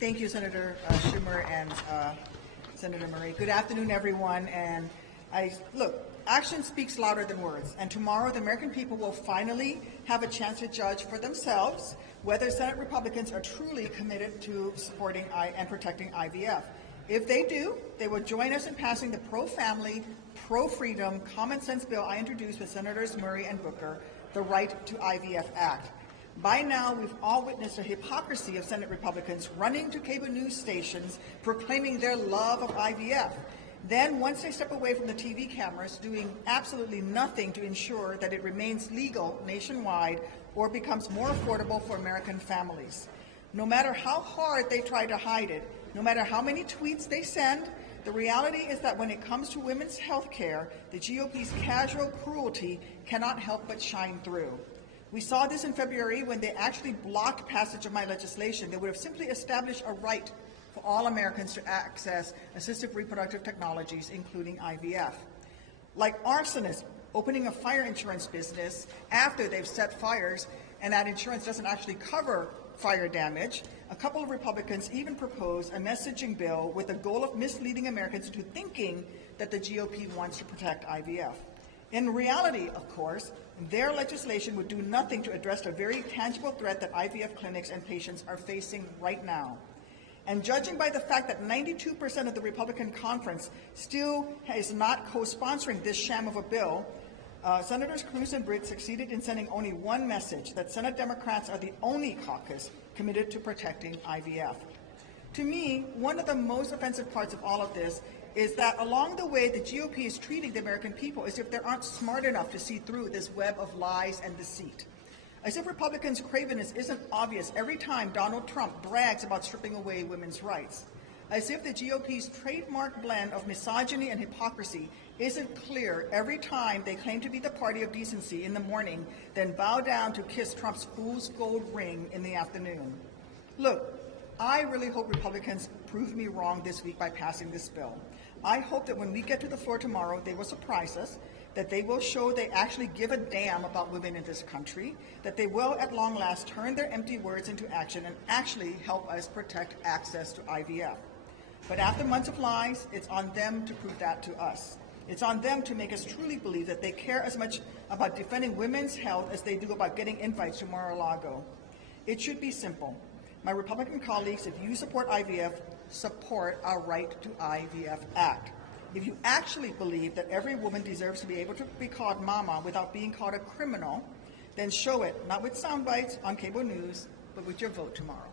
Thank you, Senator Schumer and Senator Murray. Good afternoon, everyone. And look, action speaks louder than words. And tomorrow, the American people will finally have a chance to judge for themselves whether Senate Republicans are truly committed to supporting and protecting IVF. If they do, they will join us in passing the pro-family, pro-freedom, common-sense bill I introduced with Senators Murray and Booker, the Right to IVF Act. By now, we've all witnessed the hypocrisy of Senate Republicans running to cable news stations proclaiming their love of IVF. Then, once they step away from the TV cameras, doing absolutely nothing to ensure that it remains legal nationwide or becomes more affordable for American families. No matter how hard they try to hide it, no matter how many tweets they send, the reality is that when it comes to women's health care, the GOP's casual cruelty cannot help but shine through. We saw this in February when they actually blocked passage of my legislation that would have simply established a right for all Americans to access assistive reproductive technologies, including IVF. Like arsonists opening a fire insurance business after they've set fires and that insurance doesn't actually cover fire damage, a couple of Republicans even proposed a messaging bill with the goal of misleading Americans into thinking that the GOP wants to protect IVF. In reality, of course, their legislation would do nothing to address the very tangible threat that IVF clinics and patients are facing right now. And judging by the fact that 92% of the Republican conference still is not co-sponsoring this sham of a bill, Senators Cruz and Britt succeeded in sending only one message, that Senate Democrats are the only caucus committed to protecting IVF. To me, one of the most offensive parts of all of this is that along the way, the GOP is treating the American people as if they aren't smart enough to see through this web of lies and deceit. As if Republicans' cravenness isn't obvious every time Donald Trump brags about stripping away women's rights. As if the GOP's trademark blend of misogyny and hypocrisy isn't clear every time they claim to be the party of decency in the morning, then bow down to kiss Trump's fool's gold ring in the afternoon. Look, I really hope Republicans prove me wrong this week by passing this bill. I hope that when we get to the floor tomorrow, they will surprise us, that they will show they actually give a damn about women in this country, that they will at long last turn their empty words into action and actually help us protect access to IVF. But after months of lies, it's on them to prove that to us. It's on them to make us truly believe that they care as much about defending women's health as they do about getting invites to Mar-a-Lago. It should be simple. My Republican colleagues, if you support IVF, support our Right to IVF Act. If you actually believe that every woman deserves to be able to be called mama without being called a criminal, then show it, not with sound bites on cable news, but with your vote tomorrow.